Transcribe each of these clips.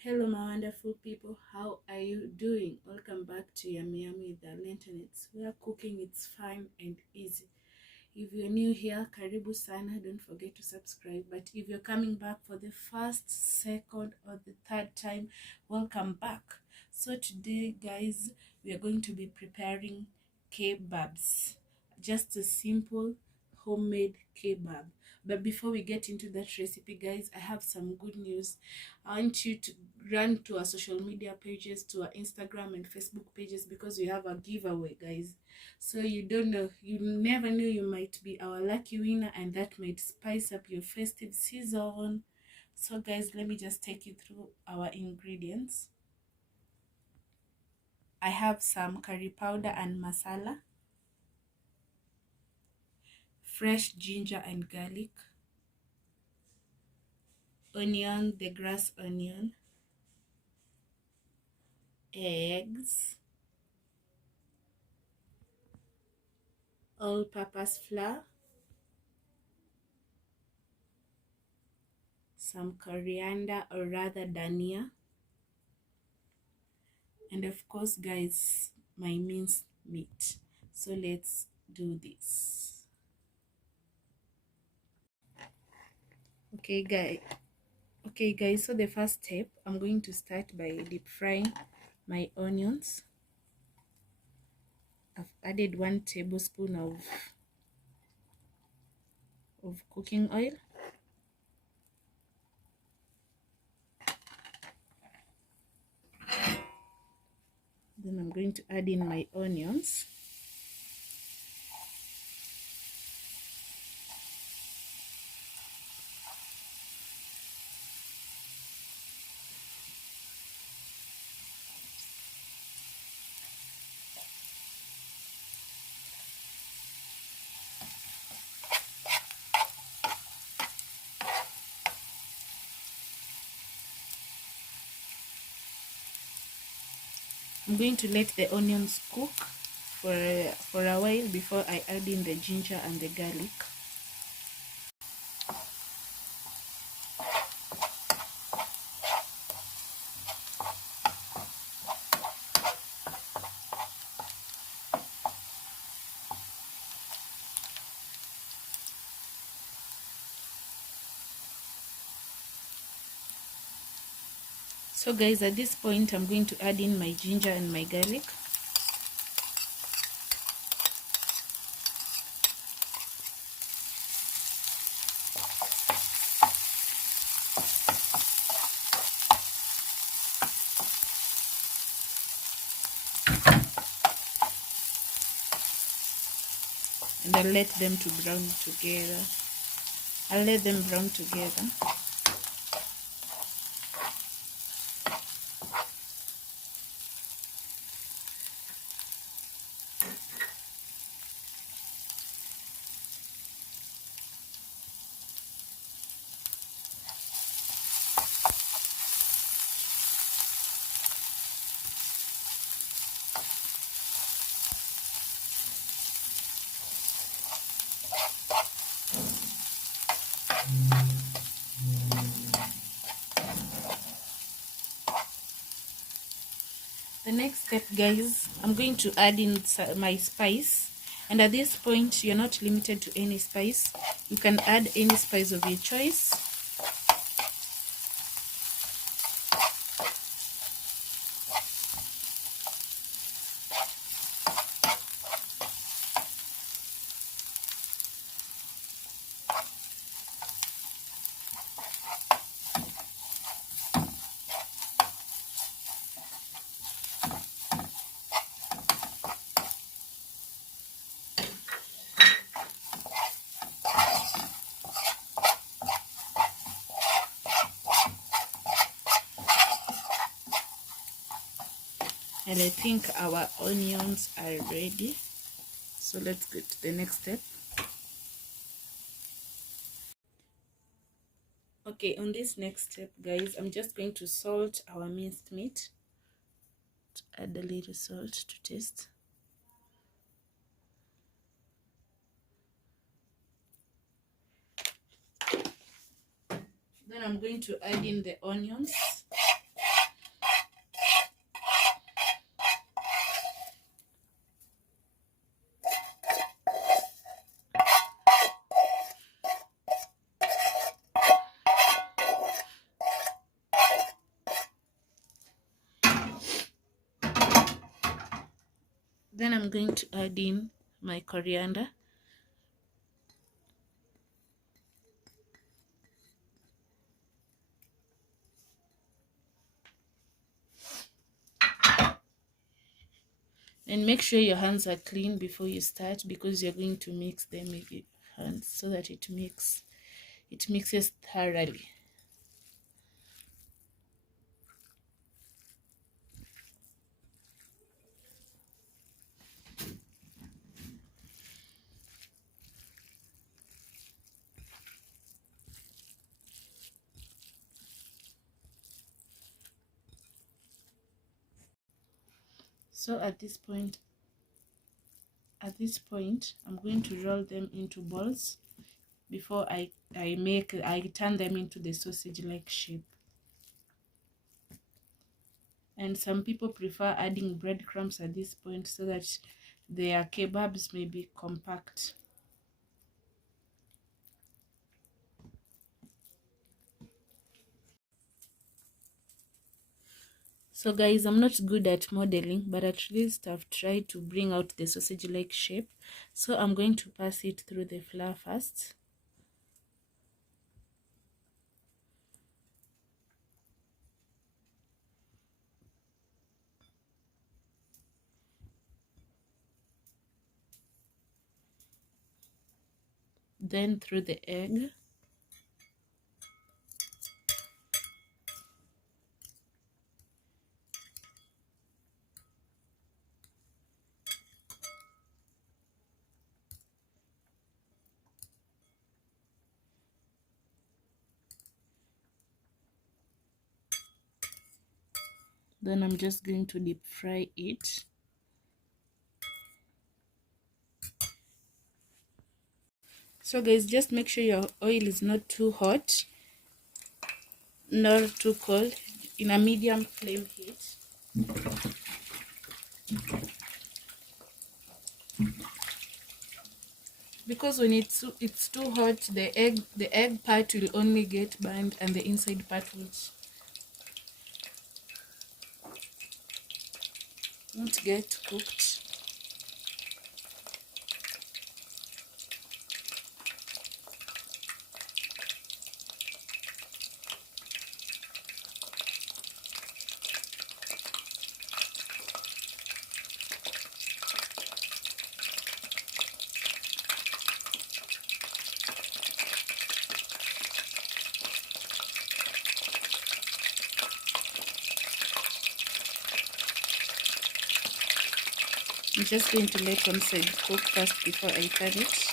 Hello my wonderful people, how are you doing? Welcome back to Yummy Yummy with Alentonette, where cooking it's fun and easy. If you're new here, karibu sana, don't forget to subscribe. But if you're coming back for the first, second or the third time, welcome back. So today guys, we are going to be preparing kebabs. Just a simple homemade kebab. But before we get into that recipe guys, I have some good news. I want you to run to our social media pages, to our Instagram and Facebook pages, because we have a giveaway guys. So you don't know, you never knew you might be our lucky winner, and that might spice up your festive season. So guys, let me just take you through our ingredients. I have some curry powder and masala, fresh ginger and garlic, onion, the grass onion, eggs, all-purpose flour, some coriander or rather dhania, and of course guys, my minced meat. So let's do this. Okay guys, so the first step, I'm going to start by deep frying my onions. I've added 1 tablespoon of cooking oil. Then I'm going to add in my onions. I'm going to let the onions cook for a while before I add in the ginger and the garlic. So guys, at this point I'm going to add in my ginger and my garlic. And I'll let them to brown together. I'll let them brown together. The next step guys, I'm going to add in my spice, and at this point you're not limited to any spice. You can add any spice of your choice. And I think our onions are ready. So let's go to the next step. Okay, on this next step guys, I'm just going to salt our minced meat. Add a little salt to taste. Then I'm going to add in the onions. I'm going to add in my coriander. And make sure your hands are clean before you start, because you're going to mix them with your hands so that it mixes thoroughly. So at this point, I'm going to roll them into balls before I turn them into the sausage-like shape. And some people prefer adding breadcrumbs at this point so that their kebabs may be compact. So guys, I'm not good at modeling, but at least I've tried to bring out the sausage-like shape. So I'm going to pass it through the flour first. Then through the egg. Then I'm just going to deep fry it. So guys, just make sure your oil is not too hot nor too cold, in a medium flame heat. Because when it's too hot, the egg part will only get burned and the inside part won't get cooked. I'm just going to let one side cook first before I turn it.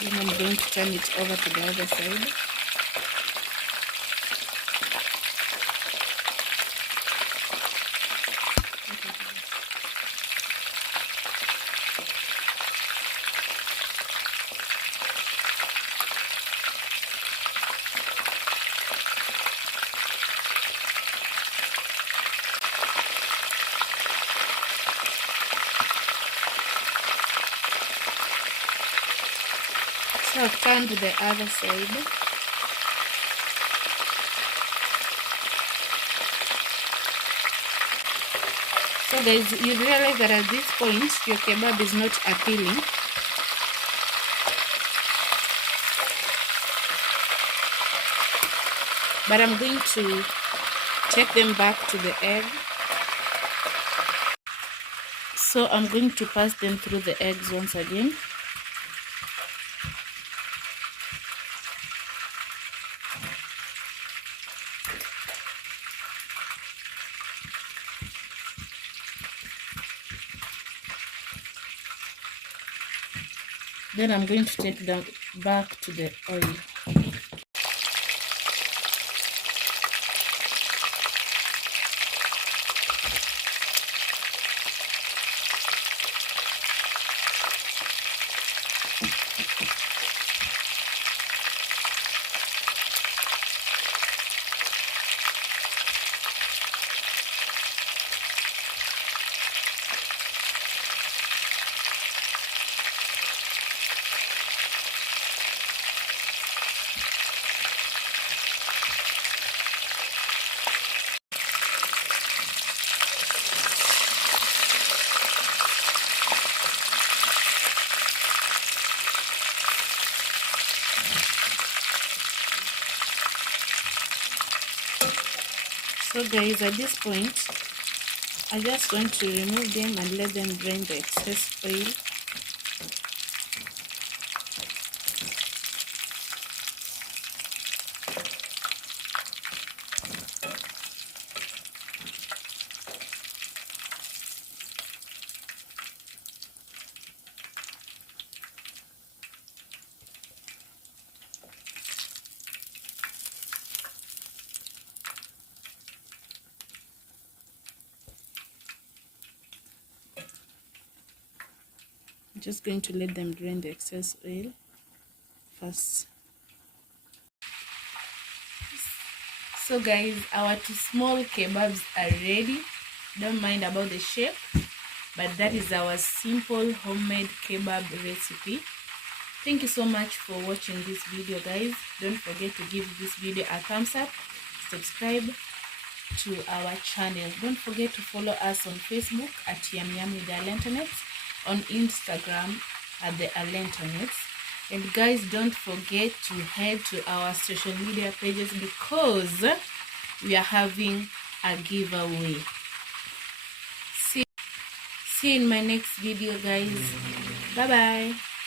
Then I'm going to turn it over to the other side. So I've turned to the other side. So guys, you realize that at this point your kebab is not appealing. But I'm going to take them back to the egg. So I'm going to pass them through the eggs once again. Then I'm going to take them back to the oil. So guys, at this point I just want to remove them and let them drain the excess oil. I'm just going to let them drain the excess oil first. So guys, our two small kebabs are ready. Don't mind about the shape, but that is our simple homemade kebab recipe. Thank you so much for watching this video, guys. Don't forget to give this video a thumbs up, subscribe to our channel. Don't forget to follow us on Facebook at Yum with the Alentonette, on Instagram at the Alentonette. And guys, don't forget to head to our social media pages because we are having a giveaway. See you in my next video, guys. Bye bye.